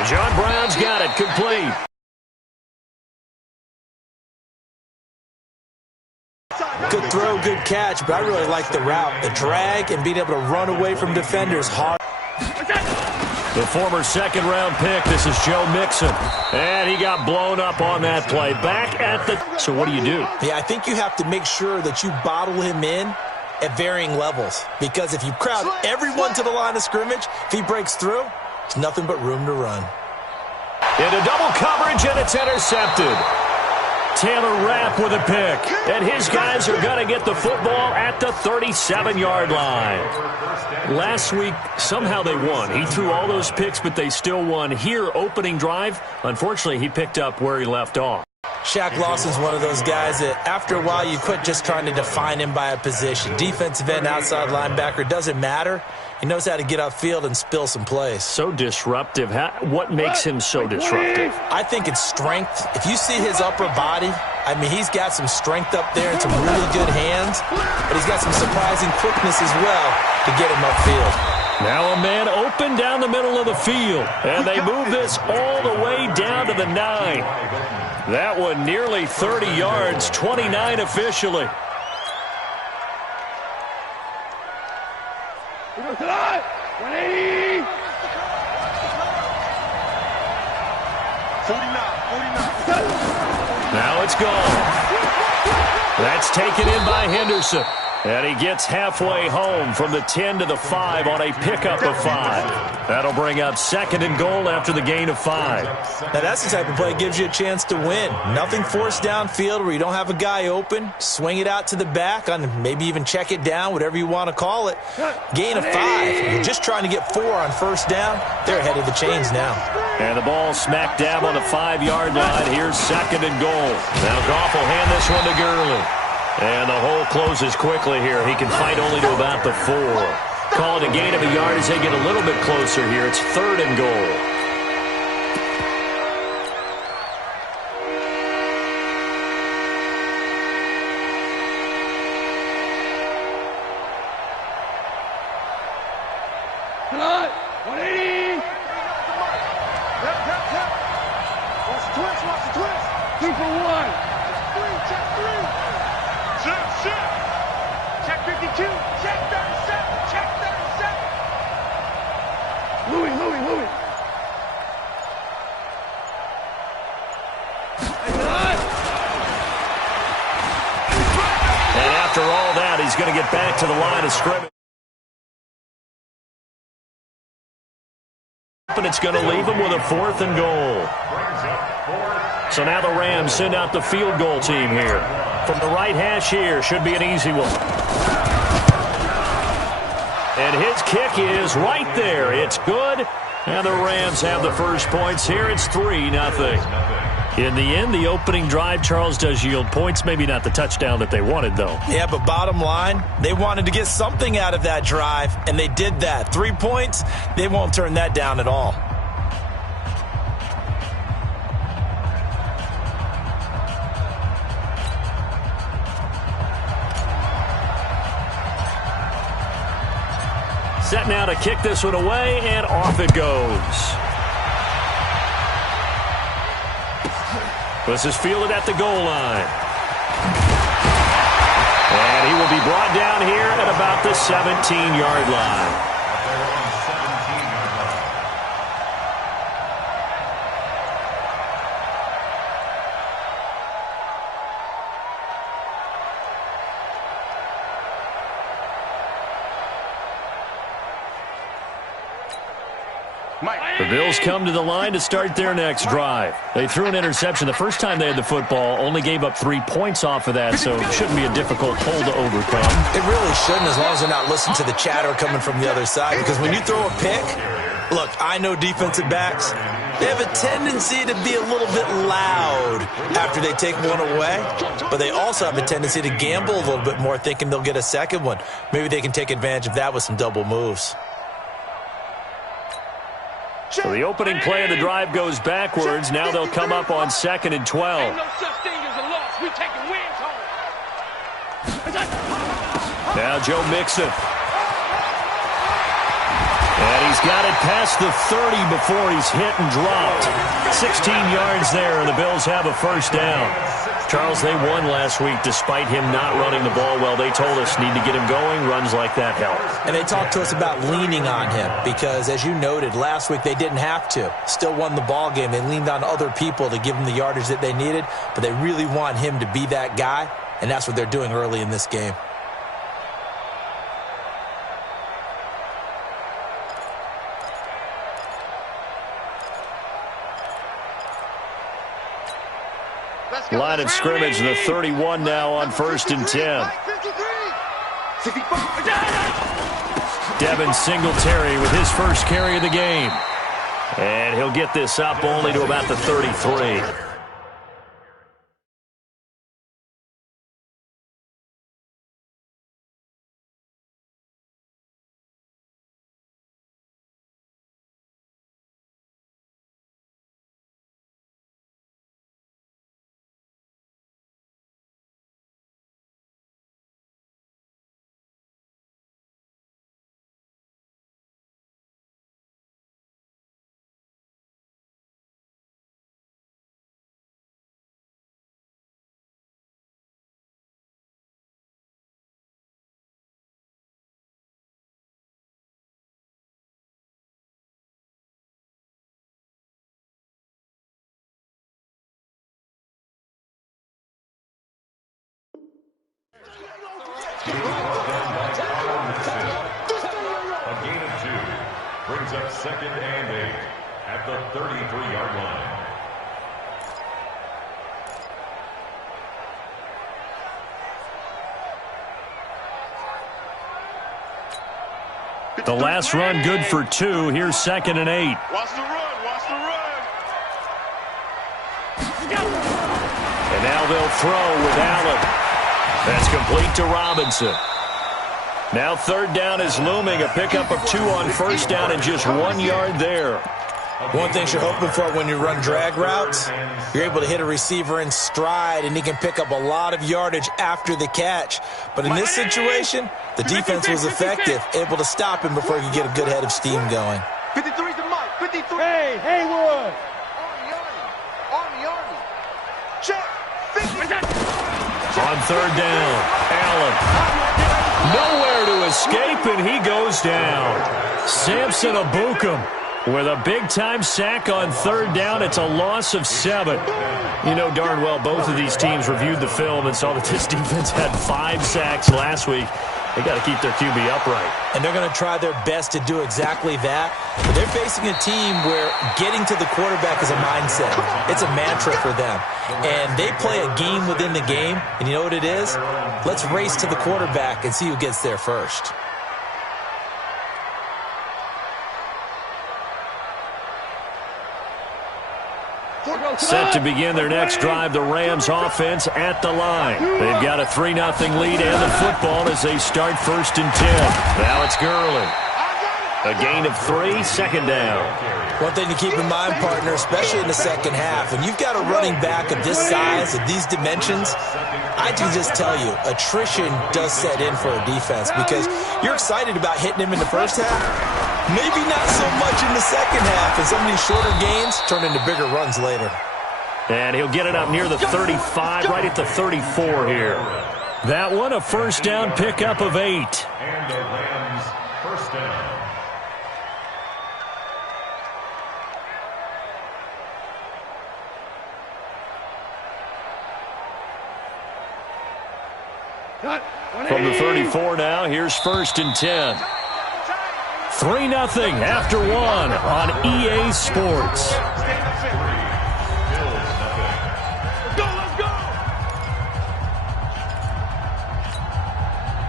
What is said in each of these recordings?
And John Brown's got it complete. Good throw, good catch, but I really like the route, the drag, and being able to run away from defenders hard. The former second-round pick, this is Joe Mixon. And he got blown up on that play. Back at the... So what do you do? Yeah, I think you have to make sure that you bottle him in at varying levels. Because if you crowd everyone to the line of scrimmage, if he breaks through, there's nothing but room to run. Into double coverage, and it's intercepted. Taylor Rapp with a pick. And his guys are going to get the football at the 37-yard line. Last week, somehow they won. He threw all those picks, but they still won. Here, opening drive, unfortunately, he picked up where he left off. Shaq Lawson's one of those guys that after a while you quit just trying to define him by a position. Defensive end, outside linebacker, doesn't matter. He knows how to get upfield and spill some plays. So disruptive. What makes him so disruptive? I think it's strength. If you see his upper body, I mean, he's got some strength up there and some really good hands, but he's got some surprising quickness as well to get him upfield. Now a man open down the middle of the field, and they move this all the way down to the 9. That one nearly 30 yards, 29 officially. Now it's gone. That's taken in by Henderson. And he gets halfway home from the 10 to the 5 on a pickup of 5. That'll bring up 2nd and goal after the gain of 5. Now that's the type of play that gives you a chance to win. Nothing forced downfield where you don't have a guy open. Swing it out to the back, on maybe even check it down, whatever you want to call it. Gain of 5. You're just trying to get 4 on first down. They're ahead of the chains now. And the ball smack dab on the 5-yard line. Here's 2nd and goal. Now Goff will hand this one to Gurley. And the hole closes quickly here. He can fight only to about the 4. Call it a gain of a yard as they get a little bit closer here. It's 3rd and goal. After all that, he's going to get back to the line of scrimmage. And it's going to leave him with a 4th and goal. So now the Rams send out the field goal team here. From the right hash here, should be an easy one. And his kick is right there. It's good. And the Rams have the first points here. It's 3-0. In the end, the opening drive, Charles, does yield points. Maybe not the touchdown that they wanted, though. Yeah, but bottom line, they wanted to get something out of that drive, and they did that. 3 points, they won't turn that down at all. Set now to kick this one away, and off it goes. This is fielded at the goal line. And he will be brought down here at about the 17-yard line. The Bills come to the line to start their next drive. They threw an interception the first time they had the football, only gave up 3 points off of that, so it shouldn't be a difficult hole to overcome. It really shouldn't, as long as they're not listening to the chatter coming from the other side, because when you throw a pick, look, I know defensive backs, they have a tendency to be a little bit loud after they take one away, but they also have a tendency to gamble a little bit more, thinking they'll get a second one. Maybe they can take advantage of that with some double moves. So the opening play of the drive goes backwards. Now they'll come up on 2nd and 12. Ain't no such thing as a loss. We taking wins home. Now Joe Mixon. And he's got it past the 30 before he's hit and dropped. 16 yards there, and the Bills have a first down. Charles, they won last week despite him not running the ball well. They told us need to get him going. Runs like that help. And they talked to us about leaning on him because, as you noted, last week they didn't have to. Still won the ball game. They leaned on other people to give them the yardage that they needed, but they really want him to be that guy, and that's what they're doing early in this game. Line of scrimmage, the 31 now on 1st and 10. Devin Singletary with his first carry of the game. And he'll get this up only to about the 33. A gain of 2 brings up 2nd and 8 at the 33-yard line. The last run good for 2. Here's 2nd and 8. Watch the run. Watch the run. And now they'll throw with Allen. That's complete to Robinson. Now 3rd down is looming. A pickup of 2 on 1st down and just 1 yard there. One thing you're hoping for when you run drag routes, you're able to hit a receiver in stride, and he can pick up a lot of yardage after the catch. But in this situation, the defense was effective, able to stop him before he could get a good head of steam going. 53's the mark. 53. Hey, Haywood. Army. Check. 50. On 3rd down, Allen. Nowhere to escape, and he goes down. Samson Abukum with a big-time sack on 3rd down. It's a loss of 7. You know darn well both of these teams reviewed the film and saw that this defense had 5 sacks last week. They got to keep their QB upright. And they're going to try their best to do exactly that. But they're facing a team where getting to the quarterback is a mindset. It's a mantra for them. And they play a game within the game. And you know what it is? Let's race to the quarterback and see who gets there first. Set to begin their next drive, the Rams offense at the line. They've got a 3-0 lead and the football as they start 1st and 10. Now it's Gurley. A gain of 3, 2nd down. One thing to keep in mind, partner, especially in the second half, when you've got a running back of this size, of these dimensions, I can just tell you, attrition does set in for a defense because you're excited about hitting him in the first half. Maybe not so much in the second half, and some of these shorter gains turn into bigger runs later. And he'll get it up near the 35, right at the 34 here. That one, a 1st down pickup of 8. And the Rams' 1st down. From the 34 now, here's 1st and 10. 3-0 after 1 on EA Sports. Let's go.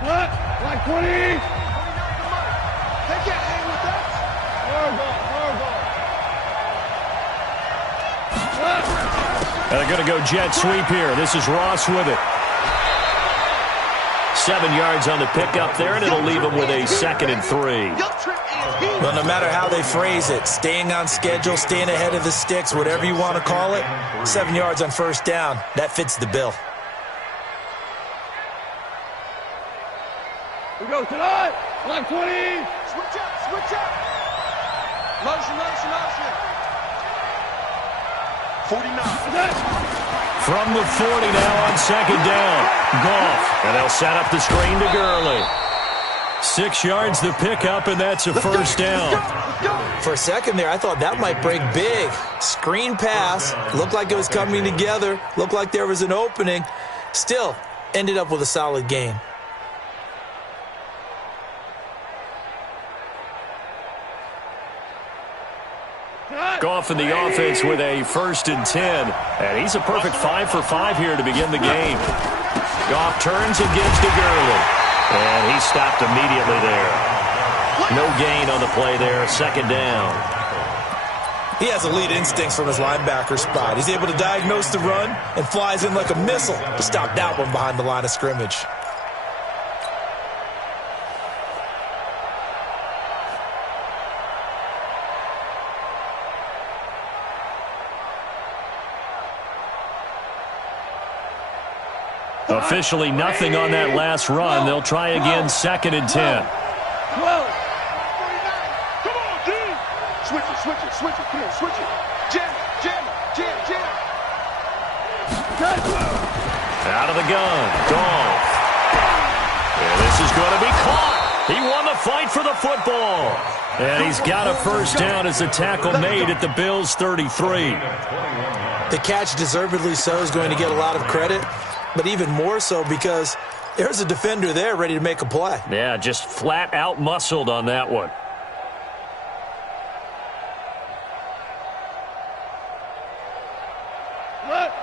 What? Like 20. They can't hang with us. Hardball. They're going to go jet sweep here. This is Ross with it. 7 yards on the pickup there, and it'll leave them with a 2nd and 3. Well, no matter how they phrase it, staying on schedule, staying ahead of the sticks, whatever you want to call it, 7 yards on 1st down, that fits the bill. We go tonight. Like 20. Switch up. Motion, motion, motion. 49. From the 40 now on second down. Goff. And they'll set up the screen to Gurley. 6 yards the pickup, and that's a first down. For a second there, I thought that might break big. Screen pass. Looked like it was coming together. Looked like there was an opening. Still, ended up with a solid gain. Goff in the offense with a 1st and 10. And he's a perfect 5 for 5 here to begin the game. Goff turns and gives to Gurley. And he stopped immediately there. No gain on the play there. 2nd down. He has elite instincts from his linebacker spot. He's able to diagnose the run and flies in like a missile to stop that one behind the line of scrimmage. Officially nothing on that last run. They'll try again, 2nd and 10. Come on, G. Switch it, switch it, switch it. Come on, switch it. Jam, jam, jam, jam. Out of the gun. Goff. And this is going to be caught. He won the fight for the football. And he's got a first down as the tackle made at the Bills' 33. The catch, deservedly so, is going to get a lot of credit, but even more so because there's a defender there ready to make a play. Yeah, just flat out muscled on that one.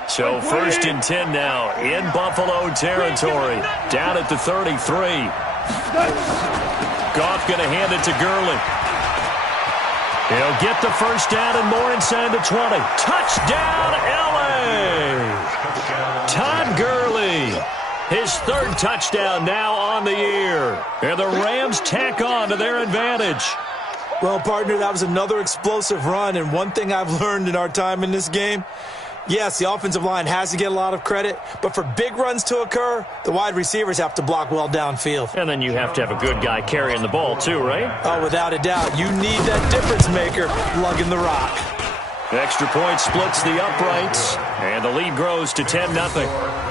So 1st and 10 now in Buffalo territory. Down at the 33. Goff going to hand it to Gurley. He'll get the first down and more inside the 20. Touchdown, L.A. Todd Gurley. His 3rd touchdown now on the year. And the Rams tack on to their advantage. Well, partner, that was another explosive run, and one thing I've learned in our time in this game, yes, the offensive line has to get a lot of credit, but for big runs to occur, the wide receivers have to block well downfield. And then you have to have a good guy carrying the ball too, right? Oh, without a doubt. You need that difference maker lugging the rock. Extra point splits the uprights, and the lead grows to 10-0.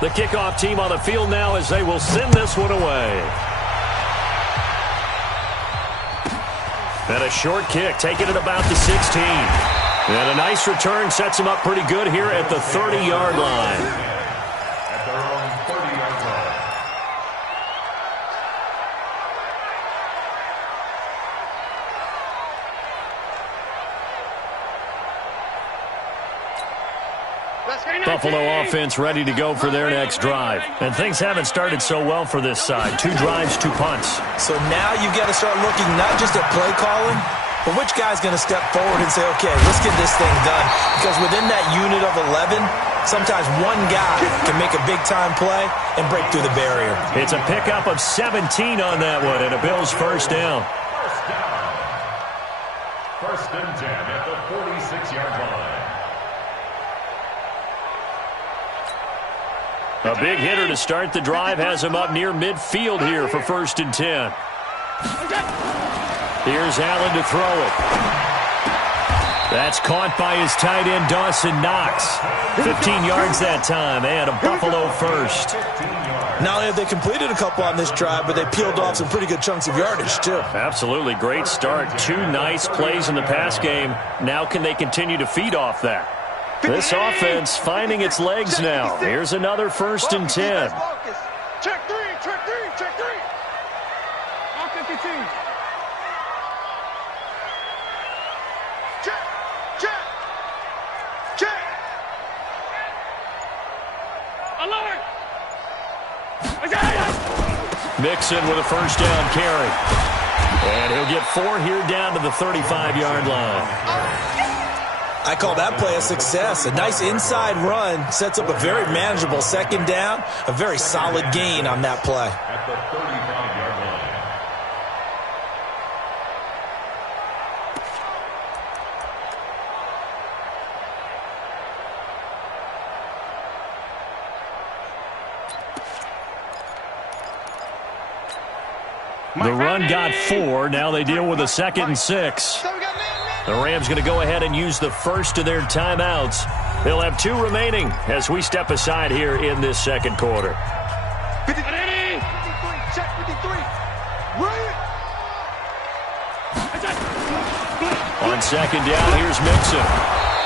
The kickoff team on the field now as they will send this one away. And a short kick, taking it about the 16. And a nice return sets him up pretty good here at the 30-yard line. At their own 30-yard line. Buffalo offense ready to go for their next drive. And things haven't started so well for this side. 2 drives, 2 punts. So now you've got to start looking not just at play calling, but which guy's going to step forward and say, okay, let's get this thing done. Because within that unit of 11, sometimes one guy can make a big-time play and break through the barrier. It's a pickup of 17 on that one, and a Bills first down. First and 10 at the 46-yard line. A big hitter to start the drive has him up near midfield here for 1st and 10. Here's Allen to throw it. That's caught by his tight end, Dawson Knox. 15 yards that time, and a Buffalo first. Not only have they completed a couple on this drive, but they peeled off some pretty good chunks of yardage, too. Absolutely great start. 2 nice plays in the pass game. Now can they continue to feed off that? This offense finding its legs now. Here's another 1st and 10. Check 3, check 3, check 3. All 52. Check, check, check. Alert. Mixon with a first down carry. And he'll get 4 here down to the 35-yard line. I call that play a success. A nice inside run sets up a very manageable second down, a very solid gain on that play. At the 35-yard line. The run got 4. Now they deal with a 2nd and 6. The Rams going to go ahead and use the first of their timeouts. They'll have 2 remaining as we step aside here in this second quarter. 53, check 53. On second down, here's Mixon.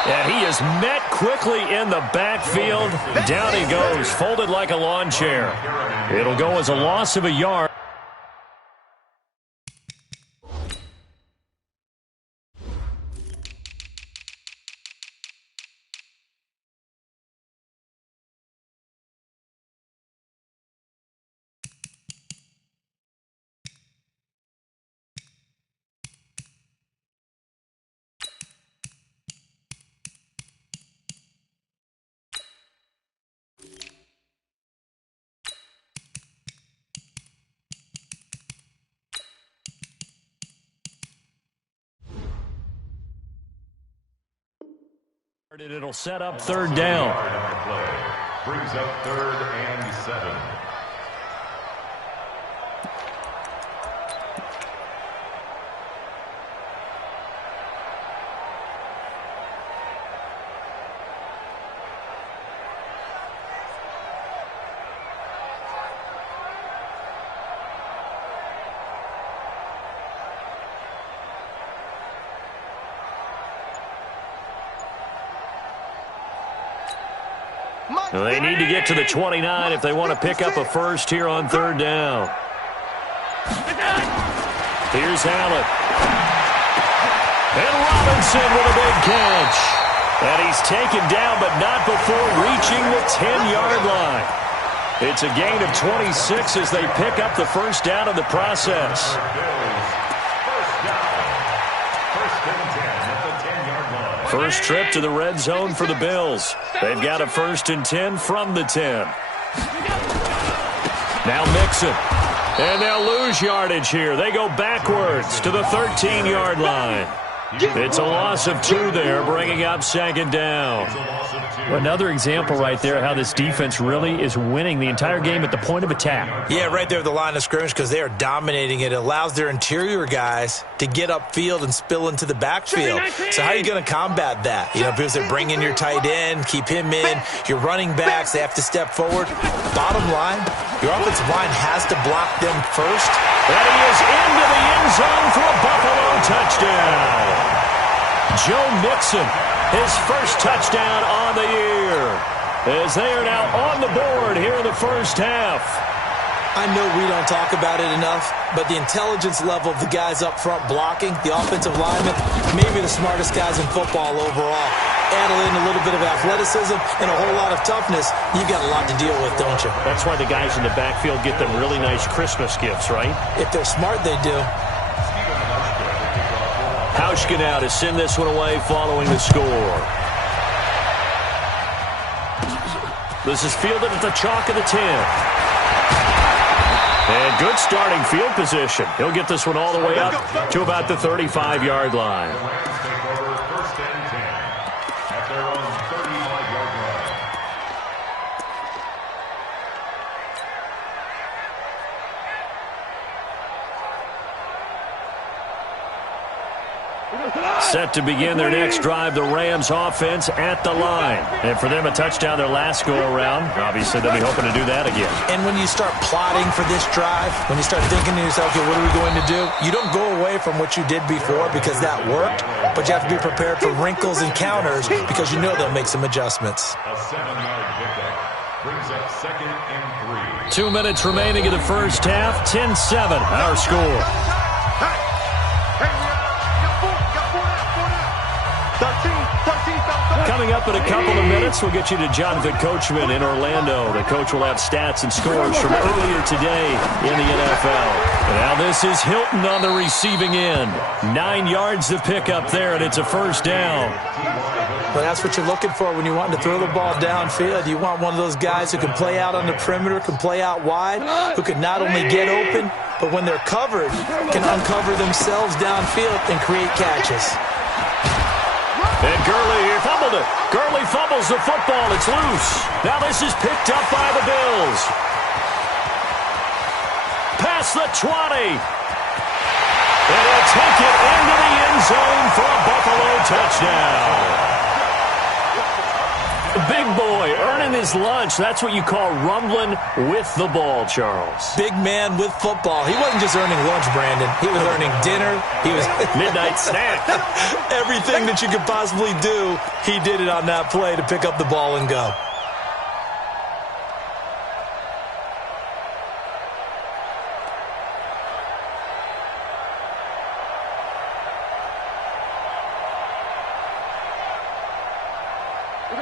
And he is met quickly in the backfield. Down he goes, folded like a lawn chair. It'll go as a loss of a yard. It'll set up third down. Brings up 3rd and 7. They need to get to the 29 if they want to pick up a first here on third down. Here's Allen. And Robinson with a big catch. And he's taken down, but not before reaching the 10-yard line. It's a gain of 26 as they pick up the first down in the process. First trip to the red zone for the Bills. They've got a 1st and 10 from the 10. Now Mixon. And they'll lose yardage here. They go backwards to the 13-yard line. It's a loss of 2 there, bringing up second down. Another example right there how this defense really is winning the entire game at the point of attack. Yeah, right there at the line of scrimmage because they are dominating it. It allows their interior guys to get upfield and spill into the backfield. So how are you going to combat that? You know, because they bring in your tight end, keep him in. Your running backs, they have to step forward. Bottom line, your offensive line has to block them first. And he is into the end zone for a Buffalo touchdown. Joe Mixon, his first touchdown on the year, as they are now on the board here in the first half. I know we don't talk about it enough, but the intelligence level of the guys up front blocking, the offensive linemen, maybe the smartest guys in football overall. Add in a little bit of athleticism and a whole lot of toughness, you've got a lot to deal with, don't you? That's why the guys in the backfield get them really nice Christmas gifts, right? If they're smart, they do. Hauschka now to send this one away following the score. This is fielded at the chalk of the 10. And good starting field position. He'll get this one all the way up to about the 35-yard line. Set to begin their next drive, the Rams offense at the line. And for them, a touchdown their last go-around. Obviously, they'll be hoping to do that again. And when you start plotting for this drive, when you start thinking to yourself, okay, what are we going to do? You don't go away from what you did before because that worked, but you have to be prepared for wrinkles and counters because you know they'll make some adjustments. A 7-yard pickup brings up 2nd and 3. 2 minutes remaining in the first half. 10-7, our score. Coming up in a couple of minutes, we'll get you to Jonathan Coachman in Orlando. The coach will have stats and scores from earlier today in the NFL. And now this is Hilton on the receiving end. 9 yards to pick up there, and it's a first down. Well, that's what you're looking for when you want to throw the ball downfield. You want one of those guys who can play out on the perimeter, can play out wide, who can not only get open, but when they're covered, can uncover themselves downfield and create catches. And Gurley here fumbled it. Gurley fumbles the football. It's loose. Now this is picked up by the Bills. Past the 20. And he'll take it into the end zone for a Buffalo touchdown. Big boy earning his lunch. That's what you call rumbling with the ball, Charles. Big man with football. He wasn't just earning lunch, Brandon. He was earning dinner. He was midnight snack. Everything that you could possibly do, he did it on that play to pick up the ball and go.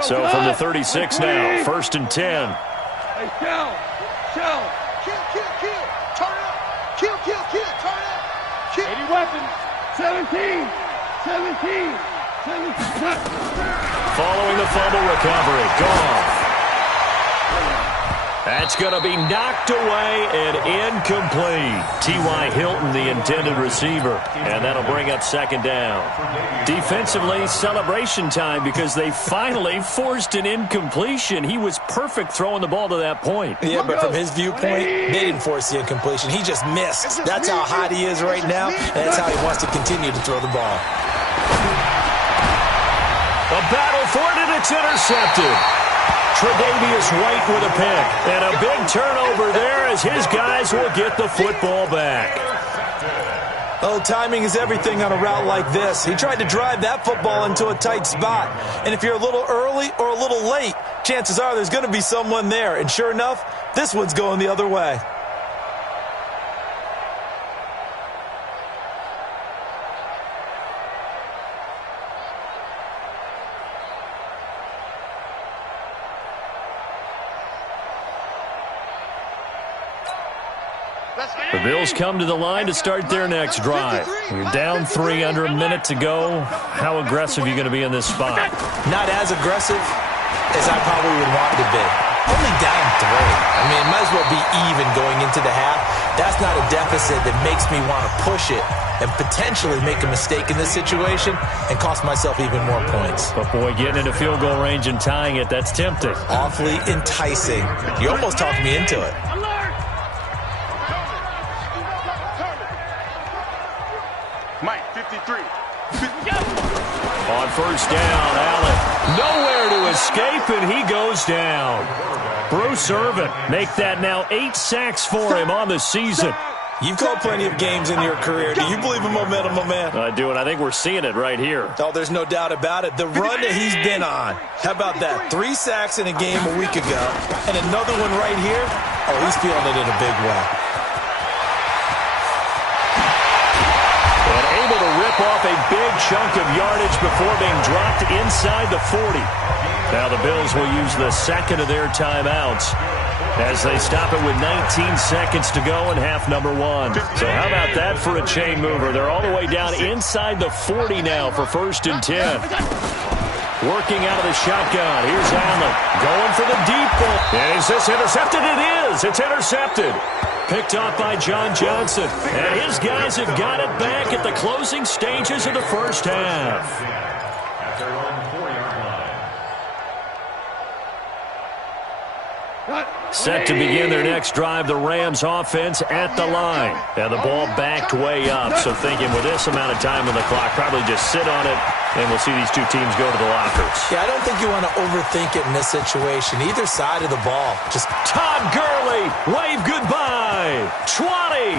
So from the 36 now, 1st and 10. Hey, shell. Kill, turn up. Kill, turn up. Kill. 80 weapons. 17. Following the fumble recovery, gone. That's going to be knocked away and incomplete. T.Y. Hilton, the intended receiver, and that'll bring up 2nd down. Defensively, celebration time because they finally forced an incompletion. He was perfect throwing the ball to that point. Yeah, but from his viewpoint, they didn't force the incompletion. He just missed. That's how hot he is right now, and that's how he wants to continue to throw the ball. A battle for it, and it's intercepted. Tre'Davious White with a pick. And a big turnover there as his guys will get the football back. Oh, timing is everything on a route like this. He tried to drive that football into a tight spot. And if you're a little early or a little late, chances are there's going to be someone there. And sure enough, this one's going the other way. The Bills come to the line to start their next drive. You're down 3 under a minute to go. How aggressive are you going to be in this spot? Not as aggressive as I probably would want to be. Only down 3. I mean, it might as well be even going into the half. That's not a deficit that makes me want to push it and potentially make a mistake in this situation and cost myself even more points. But, boy, getting into field goal range and tying it, that's tempting. Awfully enticing. You almost talked me into it. Mike, 53. On 1st down, Allen nowhere to escape, and he goes down. Bruce Irvin make that now 8 sacks for him on the season. You've called plenty of games in your career. Do you believe in momentum, my man? I do, and I think we're seeing it right here. Oh, there's no doubt about it. The run that he's been on. How about that? 3 sacks in a game a week ago, and another one right here. Oh, he's feeling it in a big way. And able to rip off a big chunk of yardage before being dropped inside the 40. Now the Bills will use the second of their timeouts as they stop it with 19 seconds to go in half number 1. So how about that for a chain mover? They're all the way down inside the 40 now for 1st and 10. Working out of the shotgun. Here's Allen going for the deep ball. And is this intercepted? It is. It's intercepted. Picked off by John Johnson. And his guys have got it back at the closing stages of the first half. At their own 4-yard line. Set to begin their next drive, the Rams offense at the line. And the ball backed way up. So thinking with this amount of time on the clock, probably just sit on it, and we'll see these two teams go to the lockers. Yeah, I don't think you want to overthink it in this situation. Either side of the ball. Just Todd Gurley, wave goodbye. 20.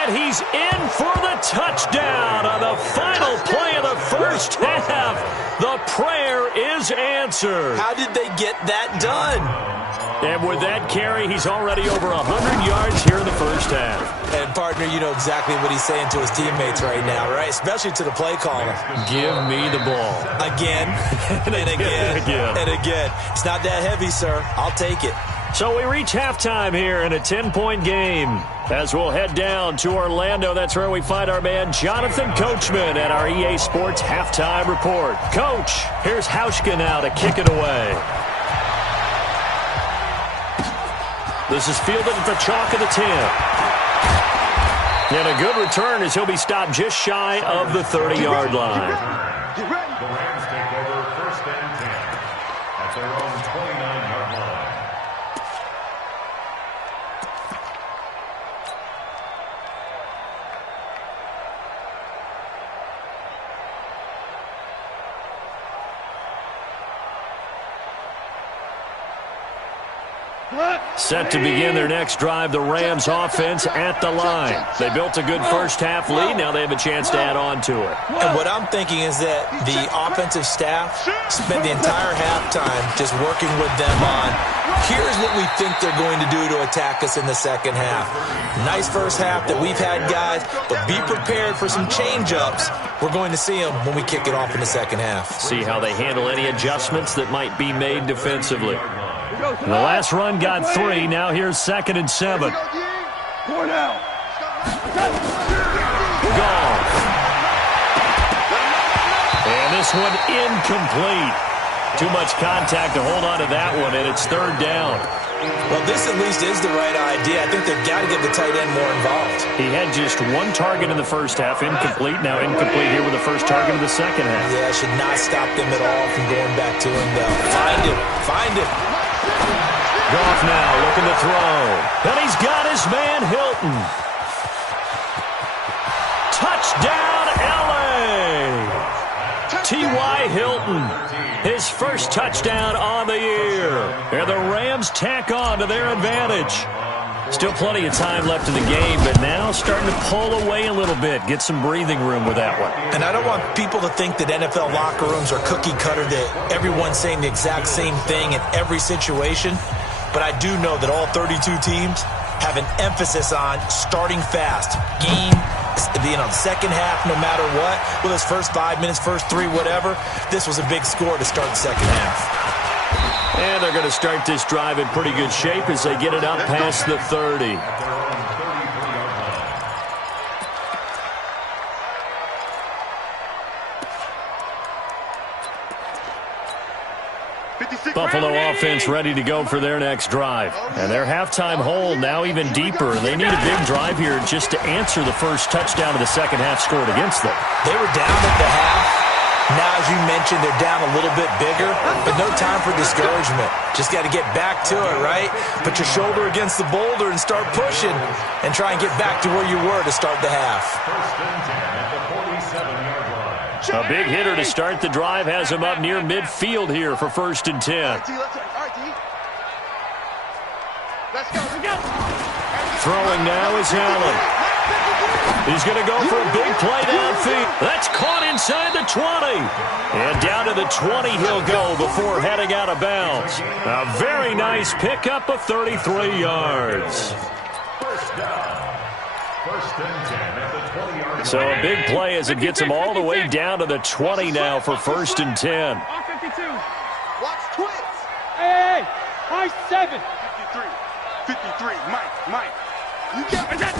And he's in for the touchdown on the final play of the first half. The prayer is answered. how did they get that done? And with that carry, he's already over 100 yards here in the first half. And, partner, you know exactly what he's saying to his teammates right now, right? Especially to the play caller. Give me the ball. Again, and again, and again. It's not that heavy, sir. I'll take it. So we reach halftime here in a 10-point game. As we'll head down to Orlando, that's where we find our man Jonathan Coachman at our EA Sports Halftime Report. Coach, here's Hauschka now to kick it away. This is fielded at the chalk of the 10. And a good return as he'll be stopped just shy of the 30-yard line. The Rams take over 1st and 10 at their own 29-yard line. Set to begin their next drive, the Rams offense at the line. They built a good first-half lead. Now they have a chance to add on to it. And what I'm thinking is that the offensive staff spent the entire halftime just working with them on, here's what we think they're going to do to attack us in the second half. Nice first half that we've had, guys, but be prepared for some change-ups. We're going to see them when we kick it off in the second half. See how they handle any adjustments that might be made defensively. The last run got 3. Now here's 2nd and 7. Going out. Gone. And this one incomplete. Too much contact to hold on to that one, and it's 3rd down. Well, this at least is the right idea. I think they've got to get the tight end more involved. He had just 1 target in the first half, incomplete. Now incomplete here with the first target of the second half. Yeah, should not stop them at all from going back to him, though. Find him. Find him. Goff now looking to throw. And he's got his man Hilton. Touchdown, L.A. T.Y. Hilton. His first touchdown on the year. And the Rams tack on to their advantage. Still plenty of time left in the game, but now starting to pull away a little bit. Get some breathing room with that one. And I don't want people to think that NFL locker rooms are cookie cutter, that everyone's saying the exact same thing in every situation. But I do know that all 32 teams have an emphasis on starting fast. Game, being on second half no matter what. Well, his first 5 minutes, first 3, whatever. This was a big score to start the second half. And they're going to start this drive in pretty good shape as they get it up past the 30. Buffalo offense ready to go for their next drive. And their halftime hole now even deeper. They need a big drive here just to answer the first touchdown of the second half scored against them. They were down at the half. Now, as you mentioned, they're down a little bit bigger, but no time for discouragement. Just got to get back to it, right? Put your shoulder against the boulder and start pushing and try and get back to where you were to start the half. 1st and 10 at the 47-yard line. A big hitter to start the drive has him up near midfield here for 1st and 10. Throwing now is Allen. He's going to go for a big play downfield. That's caught inside the 20. And down to the 20 he'll go before heading out of bounds. A very nice pickup of 33 yards. First down. 1st and 10 at the 20-yard line. So a big play as it gets him all the way down to the 20 now for 1st and 10. Watch twins. Hey, high 7. 53, Mike. You got that.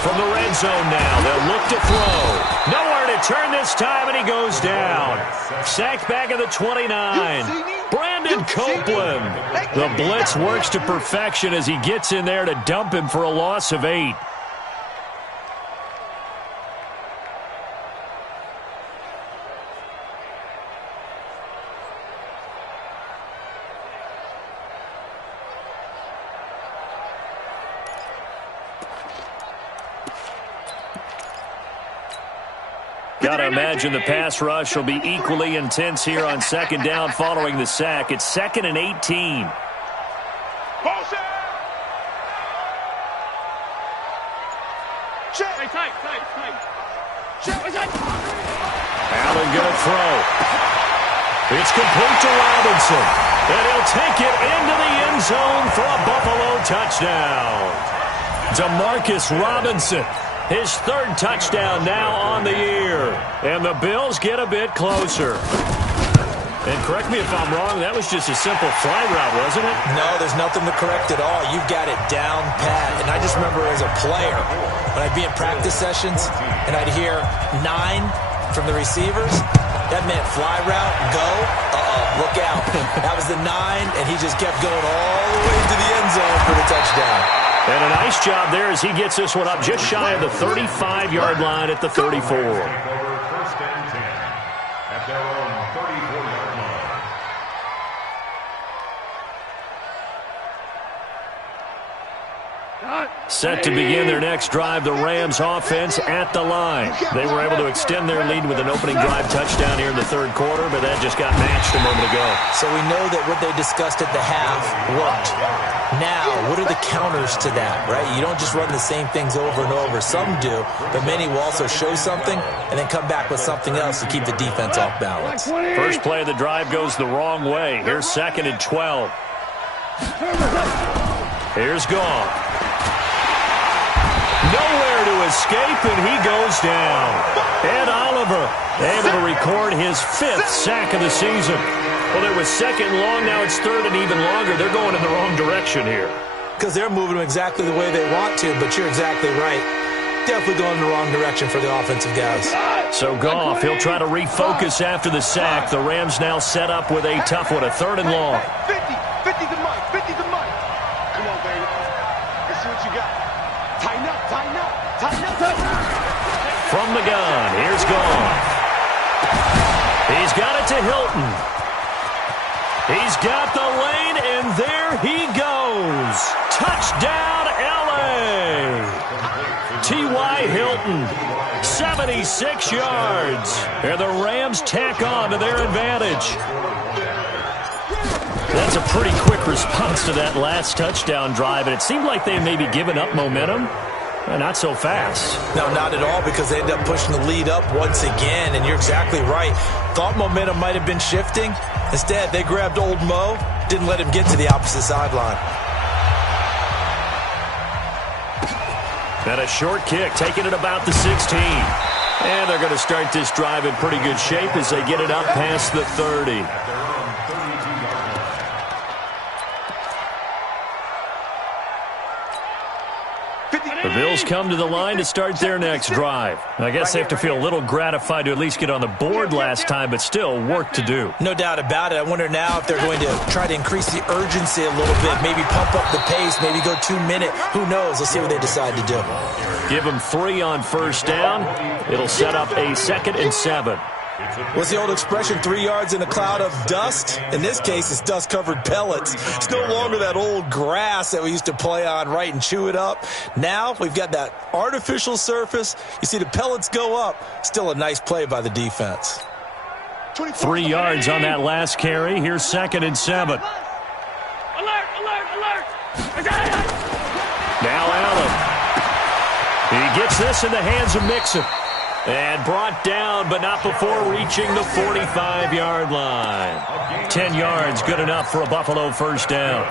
From the red zone now, they'll look to throw. Nowhere to turn this time, and he goes down. Sacked back at the 29. Brandon Copeland. The blitz works to perfection as he gets in there to dump him for a loss of 8. Gotta imagine the pass rush will be equally intense here on 2nd down following the sack. It's 2nd and 18. Allen gonna throw. It's complete to Robinson. And he'll take it into the end zone for a Buffalo touchdown. Demarcus Robinson. His 3rd touchdown now on the year. And the Bills get a bit closer. And correct me if I'm wrong, that was just a simple fly route, wasn't it? No, there's nothing to correct at all. You've got it down pat. And I just remember as a player, when I'd be in practice sessions and I'd hear 9 from the receivers, that meant fly route, go, look out. That was the 9, and he just kept going all the way to the end zone for the touchdown. And a nice job there as he gets this one up just shy of the 35-yard line at the 34. First and 10 at their own 34-yard line. Set to begin their next drive, the Rams offense at the line. They were able to extend their lead with an opening drive touchdown here in the third quarter, but that just got matched a moment ago. So we know that what they discussed at the half worked. Now, what are the counters to that, right? You don't just run the same things over and over. Some do, but many will also show something and then come back with something else to keep the defense off balance. First play of the drive goes the wrong way. Here's 2nd and 12. Here's Goff. Nowhere to escape, and he goes down. Ed Oliver able to record his 5th sack of the season. Well, it was 2nd and long. Now it's 3rd and even longer. They're going in the wrong direction here. Because they're moving them exactly the way they want to, but you're exactly right. Definitely going in the wrong direction for the offensive guys. So Goff, he'll try to refocus after the sack. The Rams now set up with a tough one, a 3rd and long. 50 to Mike, 50 to Mike. Come on, baby. Let's see what you got. Tighten up, tighten up, tighten up, tighten up. From the gun, here's Goff. He's got it to Hilton. He's got the lane, and there he goes. Touchdown, L.A. T.Y. Hilton, 76 yards. And the Rams tack on to their advantage. That's a pretty quick response to that last touchdown drive, and it seemed like they may be giving up momentum. Not so fast. No, not at all, because they end up pushing the lead up once again, and you're exactly right. Thought momentum might have been shifting. Instead, they grabbed old Mo, didn't let him get to the opposite sideline. And a short kick, taking it about the 16. And they're going to start this drive in pretty good shape as they get it up past the 30. The Bills come to the line to start their next drive. I guess they have to feel a little gratified to at least get on the board last time, but still work to do. No doubt about it. I wonder now if they're going to try to increase the urgency a little bit, maybe pump up the pace, maybe go 2 minute. Who knows? Let's see what they decide to do. Give them 3 on first down. It'll set up a 2nd and 7. What's the old expression, 3 yards in a cloud of dust? In this case, it's dust-covered pellets. It's no longer that old grass that we used to play on, right, and chew it up. Now we've got that artificial surface. You see the pellets go up. Still a nice play by the defense. 3 yards on that last carry. Here's 2nd and 7. Alert, alert, alert. Now Allen. He gets this in the hands of Mixon. And brought down, but not before reaching the 45-yard line. 10 yards, good enough for a Buffalo first down.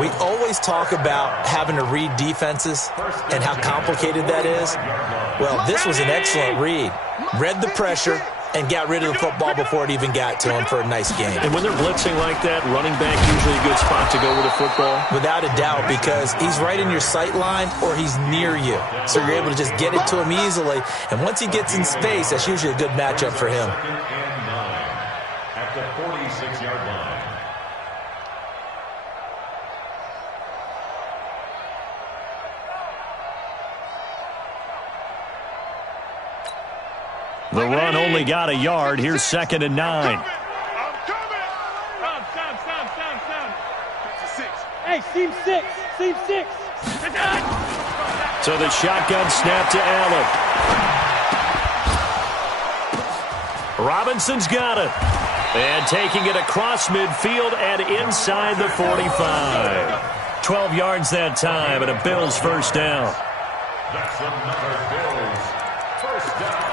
We always talk about having to read defenses and how complicated that is. Well, this was an excellent read. Read the pressure and got rid of the football before it even got to him for a nice game. And when they're blitzing like that, running back usually a good spot to go with the football? Without a doubt, because he's right in your sight line or he's near you. So you're able to just get it to him easily. And once he gets in space, that's usually a good matchup for him. At the 46-yard line. The run only got a yard. Here's 2nd and 9. I'm coming. Hey, seam 6. Seam 6. So the shotgun snap to Allen. Robinson's got it. And taking it across midfield and inside the 45. 12 yards that time, and a Bills first down. That's another Bills first down.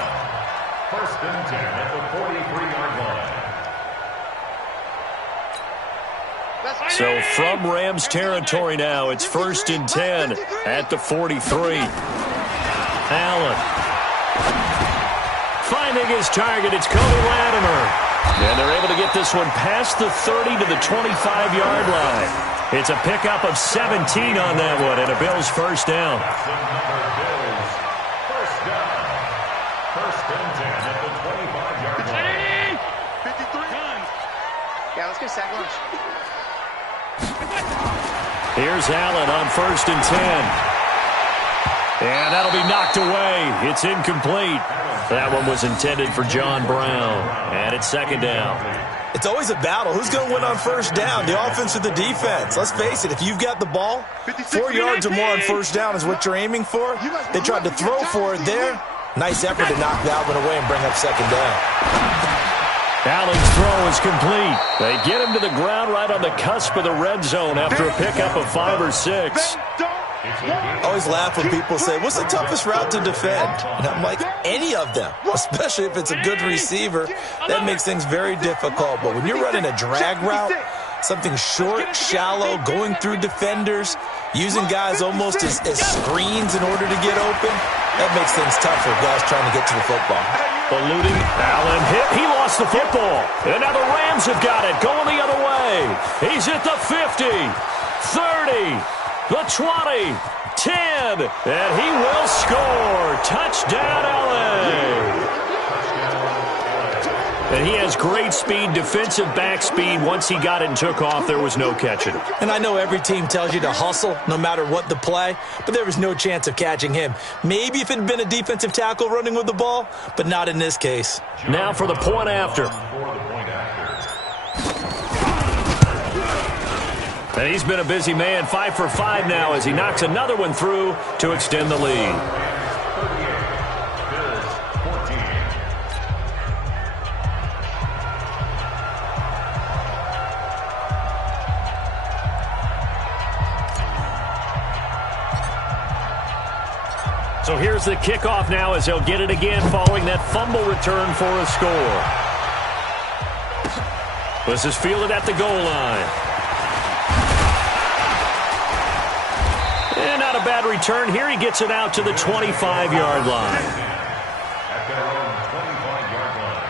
1st and 10 at the 43-yard line. So from Rams territory now, it's 1st and 10 at the 43. Allen. Finding his target, it's Cody Latimer. And they're able to get this one past the 30 to the 25-yard line. It's a pickup of 17 on that one, and a Bills first down. First and 10 at the 25-yard line. 53. Yeah, let's get sack lunch. Here's Allen on first and 10. And that'll be knocked away. It's incomplete. That one was intended for John Brown. And it's second down. It's always a battle. Who's going to win on first down, the offense or the defense? Let's face it, if you've got the ball, 4 yards or more on first down is what you're aiming for. They tried to throw for it there. Nice effort to knock that one away and bring up second down. Allen's throw is complete. They get him to the ground right on the cusp of the red zone after a pickup of 5 or 6. I always laugh when people say, what's the toughest route to defend? And I'm like, any of them, especially if it's a good receiver. That makes things very difficult. But when you're running a drag route, something short, shallow, going through defenders, using guys almost as screens in order to get open, that makes things tough for guys trying to get to the football. Eluding, Allen hit. He lost the football. And now the Rams have got it, going the other way. He's at the 50, 30, the 20, 10, and he will score. Touchdown, LA. And he has great speed, defensive back speed. Once he got it and took off, there was no catching him. And I know every team tells you to hustle no matter what the play, but there was no chance of catching him. Maybe if it had been a defensive tackle running with the ball, but not in this case. Now for the point after. And he's been a busy man, 5 for 5 now as he knocks another one through to extend the lead. So here's the kickoff now as they'll get it again following that fumble return for a score. This is fielded at the goal line. And not a bad return here. He gets it out to the 25-yard line. At their own 25-yard line.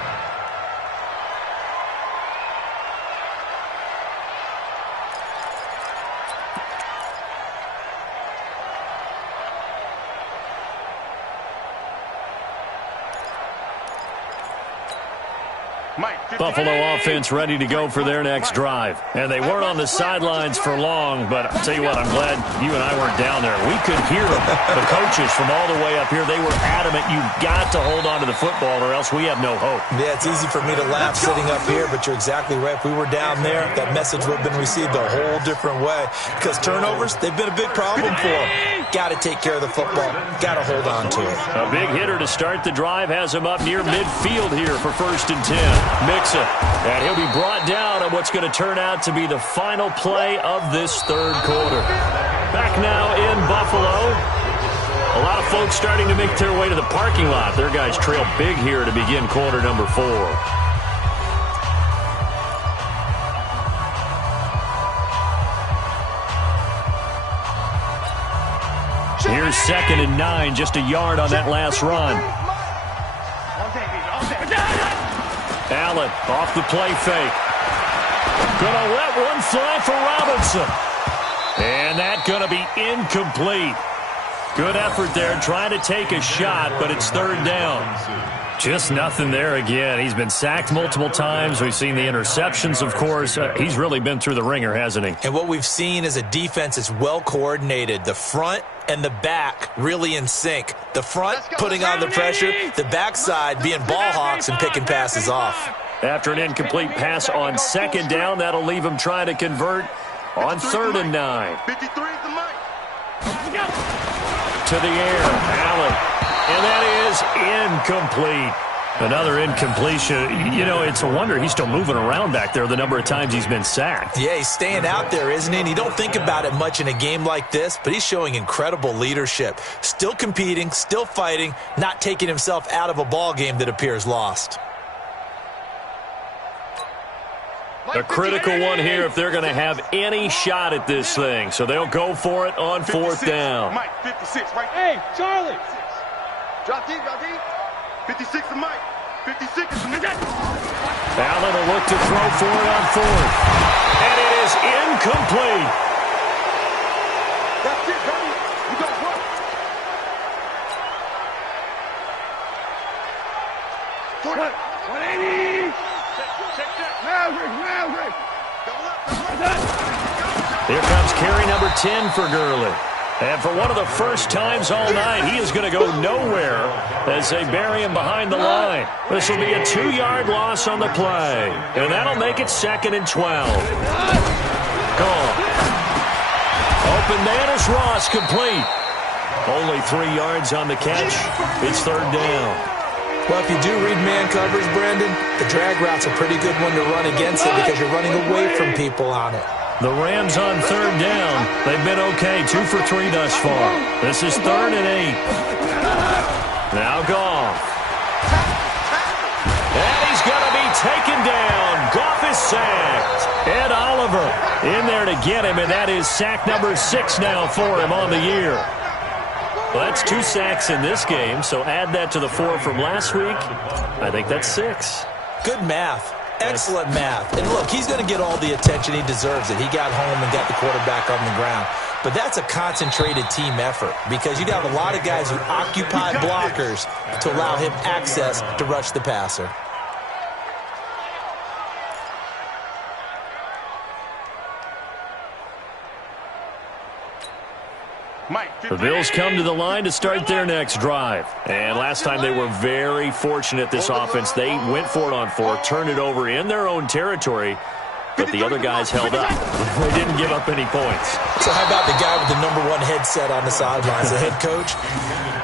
Buffalo offense ready to go for their next drive. And they weren't on the sidelines for long, but I'll tell you what, I'm glad you and I weren't down there. We could hear the coaches from all the way up here. They were adamant, you've got to hold on to the football or else we have no hope. Yeah, it's easy for me to laugh sitting up here, but you're exactly right. If we were down there, that message would have been received a whole different way. Because turnovers, they've been a big problem for them. Got to take care of the football. Got to hold on to it. A big hitter to start the drive has him up near midfield here for first and 10. Mix it. And he'll be brought down on what's going to turn out to be the final play of this third quarter. Back now in Buffalo. A lot of folks starting to make their way to the parking lot. Their guys trail big here to begin quarter number 4. Here's 2nd and 9, just a yard on that last run. Allen off the play fake. Gonna let one fly for Robinson. And that gonna be incomplete. Good effort there, trying to take a shot, but it's third down. Just nothing there again. He's been sacked multiple times. We've seen the interceptions, of course. He's really been through the ringer, hasn't he? And what we've seen is a defense that's well coordinated. The front and the back really in sync. The front putting on the pressure, the backside being ball hawks and picking passes off. After an incomplete pass on second down, that'll leave him trying to convert on 3rd and 9. 53 is the mic. To the air, Allen. And that is incomplete. Another incompletion. You know, it's a wonder he's still moving around back there the number of times he's been sacked. Yeah, he's staying out there, isn't he? And you don't think about it much in a game like this, but he's showing incredible leadership. Still competing, still fighting, not taking himself out of a ball game that appears lost. A critical one here if they're going to have any shot at this thing. So they'll go for it on 4th down. Mike, 56, right? Hey, Charlie. Drop deep, drop deep. 56 is Mike. 56 is the mic. Allen will look to throw for it on fourth. And it is incomplete. That's it, baby. You got work. 180. Check that. Maverick. Here comes carry number 10 for Gurley. And for one of the first times all night, he is going to go nowhere as they bury him behind the line. This will be a 2-yard loss on the play. And that'll make it 2nd and 12. Gone. Open man is Ross, complete. Only 3 yards on the catch. It's 3rd down. Well, if you do read man covers, Brandon, the drag route's a pretty good one to run against it because you're running away from people on it. The Rams on 3rd down. They've been okay, 2 for 3 thus far. This is 3rd and 8. Now Goff. And he's going to be taken down. Goff is sacked. Ed Oliver in there to get him, and that is sack number 6 now for him on the year. Well, that's 2 sacks in this game, so add that to the 4 from last week. I think that's 6. Good math. Excellent math. And look, he's going to get all the attention he deserves it. He got home and got the quarterback on the ground. But that's a concentrated team effort because you got a lot of guys who occupy blockers to allow him access to rush the passer. The Bills come to the line to start their next drive. And last time they were very fortunate, this offense. They went for it on 4, turned it over in their own territory, but the other guys held up. They didn't give up any points. So how about the guy with the #1 headset on the sidelines, the head coach?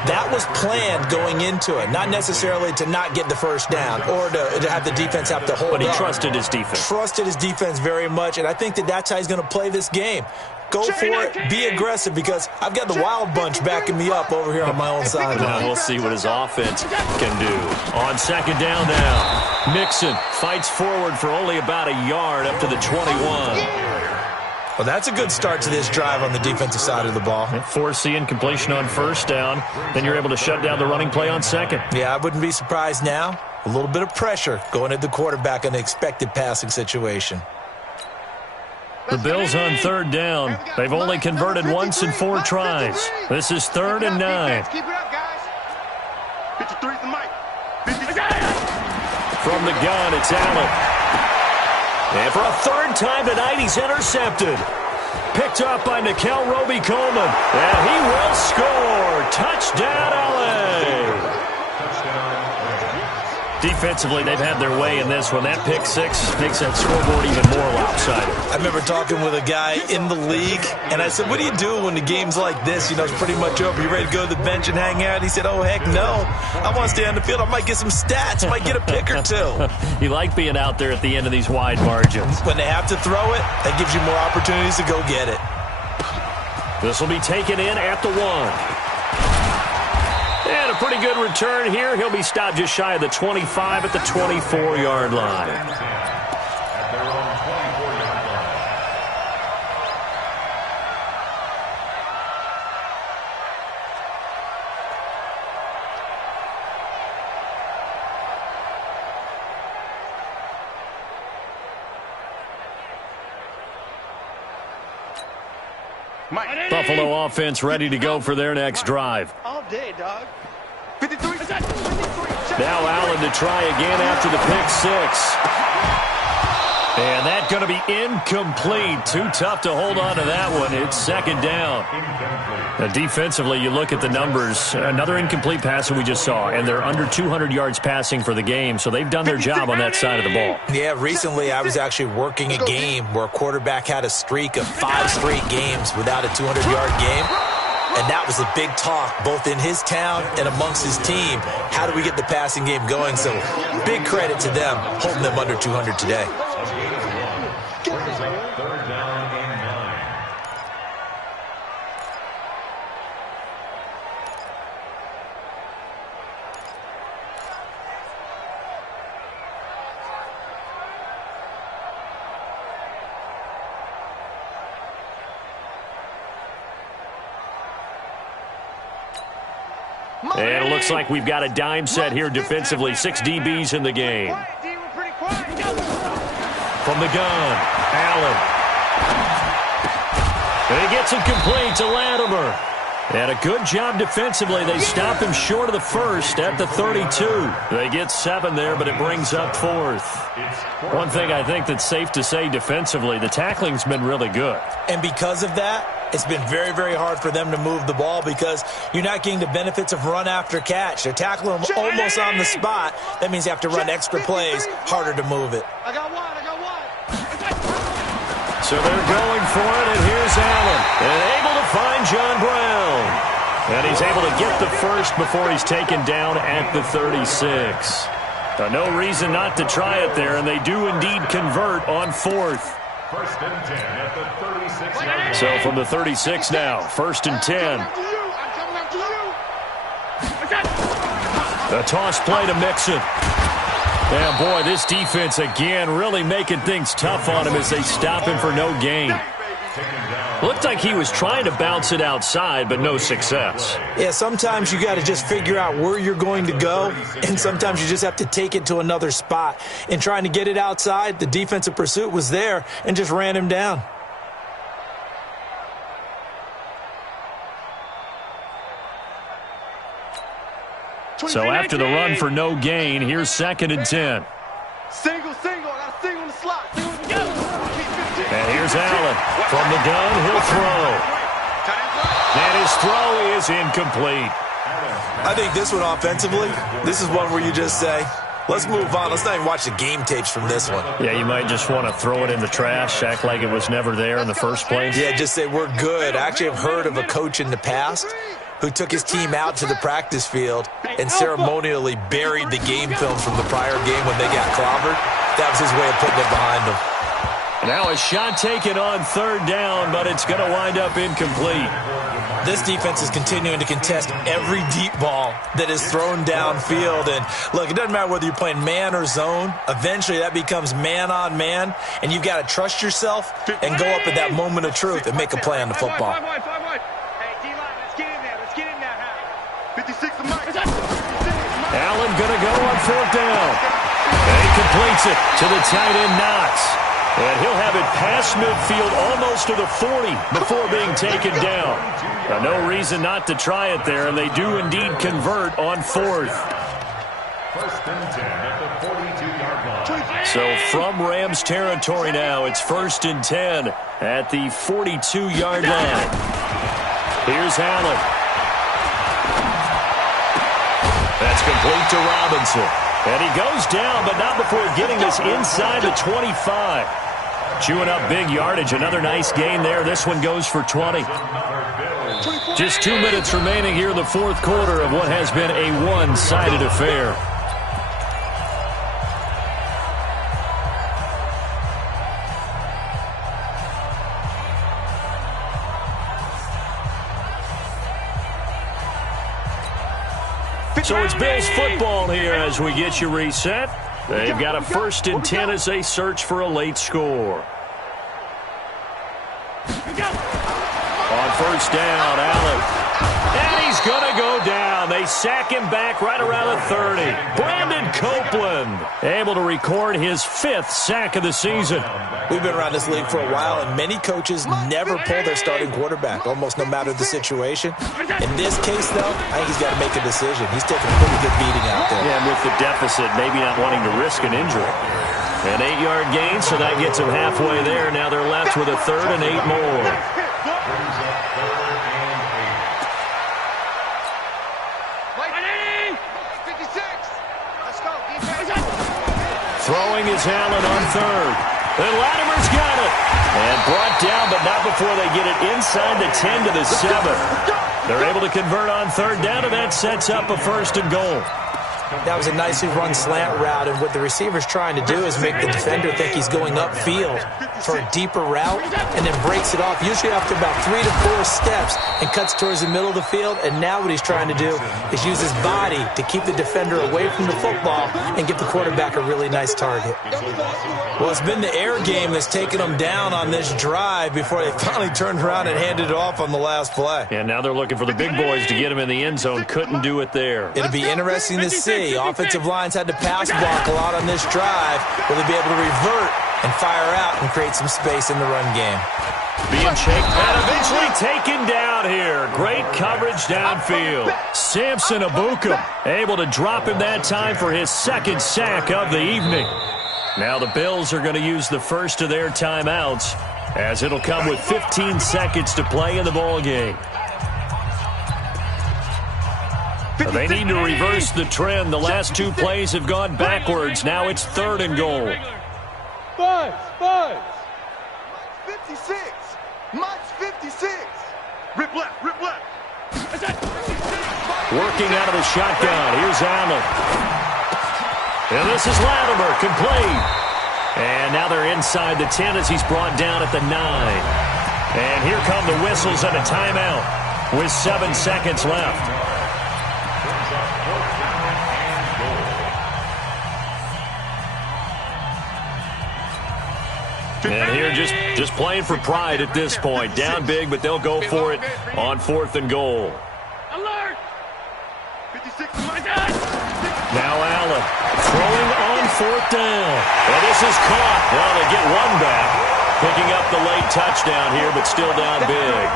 That was planned going into it, not necessarily to not get the first down or to have the defense have to hold up. But he trusted his defense. Trusted his defense very much, and I think that's how he's going to play this game. Go for it. Be aggressive because I've got the wild bunch backing me up over here on my own side. Now we'll see what his offense can do. On 2nd down now, Mixon fights forward for only about a yard up to the 21. Well, that's a good start to this drive on the defensive side of the ball. Force incompletion on 1st down. Then you're able to shut down the running play on 2nd. Yeah, I wouldn't be surprised now. A little bit of pressure going at the quarterback in an expected passing situation. The Bills on 3rd down. They've only converted once in 4 tries. This is 3rd and 9. Keep it up, guys. 53's the mic. From the gun, it's Allen. And for a 3rd time tonight, he's intercepted. Picked up by Nickel Roby-Coleman. And he will score. Touchdown, LA. Defensively, they've had their way in this one. That pick 6 makes that scoreboard even more lopsided. I remember talking with a guy in the league, and I said, what do you do when the game's like this? You know, it's pretty much over. You ready to go to the bench and hang out? He said, oh, heck no. I want to stay on the field. I might get some stats. Might get a pick or 2. You like being out there at the end of these wide margins. When they have to throw it, that gives you more opportunities to go get it. This will be taken in at the 1. And a pretty good return here. He'll be stopped just shy of the 25 at the 24-yard line. At their own 24-yard line. Buffalo offense ready to go for their next drive. All day, dog. 53. Now Allen to try again after the pick 6. And that's going to be incomplete. Too tough to hold on to that one. It's 2nd down. Now, defensively, you look at the numbers. Another incomplete pass that we just saw, and they're under 200 yards passing for the game, so they've done their job on that side of the ball. Yeah, recently I was actually working a game where a quarterback had a streak of 5 straight games without a 200-yard game. And that was a big talk, both in his town and amongst his team. How do we get the passing game going? So big credit to them, holding them under 200 today. Brings up 3rd down and 9. And it looks like we've got a dime set here defensively. 6 DBs in the game. Quiet, D. We're pretty quiet. From the gun, Allen. And he gets it complete to Latimer. And a good job defensively. They stop him short of the first at the 32. They get 7 there, but it brings up 4th. One thing I think that's safe to say defensively, the tackling's been really good. And because of that, it's been very, very hard for them to move the ball because you're not getting the benefits of run after catch. They're tackling them almost on the spot. That means you have to run extra plays, harder to move it. I got one. So they're going for it, and here's Allen. And able to find John Brown. And he's able to get the first before he's taken down at the 36. No reason not to try it there, and they do indeed convert on 4th. 1st and 10 at the 36-yard line. So from the 36 now, 1st and 10. The toss play to Mixon. And boy, this defense again really making things tough on him as they stop him for no gain. Looked like he was trying to bounce it outside, but no success. Yeah, sometimes you got to just figure out where you're going to go, and sometimes you just have to take it to another spot. In trying to get it outside, the defensive pursuit was there and just ran him down. So after the run for no gain, here's 2nd and 10. Single. I got a single in the slot. And here's Allen. From the gun, he'll throw. And his throw is incomplete. I think this one offensively, this is one where you just say, let's move on. Let's not even watch the game tapes from this one. Yeah, you might just want to throw it in the trash, act like it was never there in the first place. Yeah, just say we're good. I actually have heard of a coach in the past who took his team out to the practice field and ceremonially buried the game film from the prior game when they got clobbered. That was his way of putting it behind them. Now a shot taken on 3rd down, but it's going to wind up incomplete. This defense is continuing to contest every deep ball that is thrown downfield. And look, it doesn't matter whether you're playing man or zone. Eventually that becomes man on man, and you've got to trust yourself and go up at that moment of truth and make a play on the football. Allen going to go on 4th down. And he completes it to the tight end, Knox. And he'll have it past midfield almost to the 40 before being taken down. No reason not to try it there, and they do indeed convert on 4th. 1st and 10 at the 42-yard line. So from Rams territory now, it's 1st and 10 at the 42-yard line. Here's Allen. That's complete to Robinson. And he goes down, but not before getting this inside the 25. Chewing up big yardage. Another nice gain there. This one goes for 20. Just 2 minutes remaining here in the 4th quarter of what has been a one-sided affair. So it's Bills football here as we get you reset. They've got a 1st and 10 as they search for a late score. On 1st down, Allen. And he's going to go down. They sack him back right around the 30. Brandon Copeland able to record his 5th sack of the season. We've been around this league for a while, and many coaches never pull their starting quarterback, almost no matter the situation. In this case, though, I think he's got to make a decision. He's taking a pretty good beating out there. Yeah, and with the deficit, maybe not wanting to risk an injury. An 8-yard gain, so that gets them halfway there. Now they're left with a 3rd and 8 more. Throwing is Allen on 3rd. And Latimer's got it. And brought down, but not before they get it inside the 10 to the 7. They're able to convert on 3rd down, and that sets up a 1st and goal. That was a nicely run slant route, and what the receiver's trying to do is make the defender think he's going upfield for a deeper route and then breaks it off, usually after about 3 to 4 steps, and cuts towards the middle of the field. And now what he's trying to do is use his body to keep the defender away from the football and give the quarterback a really nice target. Well, it's been the air game that's taken them down on this drive before they finally turned around and handed it off on the last play. And now they're looking for the big boys to get him in the end zone. Couldn't do it there. It'll be interesting to see. Offensive lines had to pass block a lot on this drive. Will they be able to revert and fire out and create some space in the run game. Being shaken and eventually taken down here. Great coverage downfield. Samson Abukum able to drop him that time for his second sack of the evening. Now the Bills are going to use the first of their timeouts, as it'll come with 15 seconds to play in the ball game. They need to reverse the trend. The last two plays have gone backwards. Now it's 3rd and goal. Five. 56. Mike's 56. Rip left. Working out of the shotgun. Here's Allen. And this is Latimer, complete. And now they're inside the 10 as he's brought down at the 9. And here come the whistles and a timeout with 7 seconds left. And here just playing for pride at this point. Down big, but they'll go for it on 4th and goal. Alert! 56. Now Allen throwing on 4th down. And this is caught. Well, they get one back. Picking up the late touchdown here, but still down big.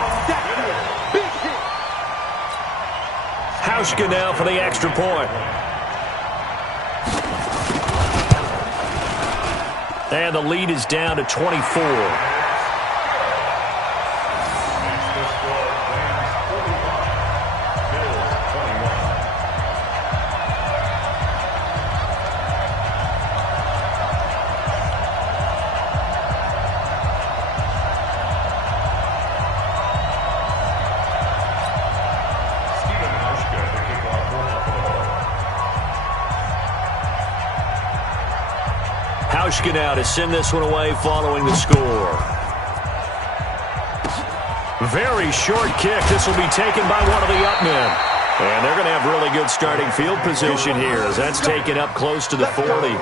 Hauschka now for the extra point. And the lead is down to 24. Hauschka now to send this one away following the score. Very short kick. This will be taken by one of the up men. And they're going to have really good starting field position here as that's taken up close to the 40.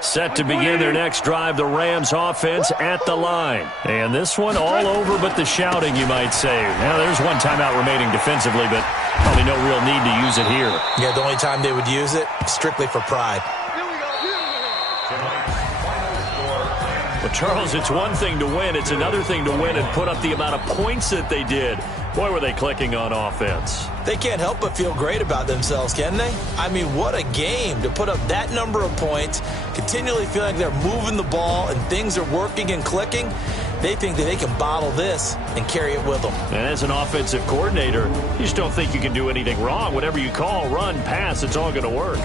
Set to begin their next drive, the Rams offense at the line. And this one all over but the shouting, you might say. Now, there's one timeout remaining defensively, but probably no real need to use it here. Yeah, the only time they would use it, strictly for pride. Well, Charles, it's one thing to win. It's another thing to win and put up the amount of points that they did. Boy, were they clicking on offense. They can't help but feel great about themselves, can they? I mean, what a game to put up that number of points, continually feeling like they're moving the ball and things are working and clicking. They think that they can bottle this and carry it with them. And as an offensive coordinator, you just don't think you can do anything wrong. Whatever you call, run, pass, it's all going to work.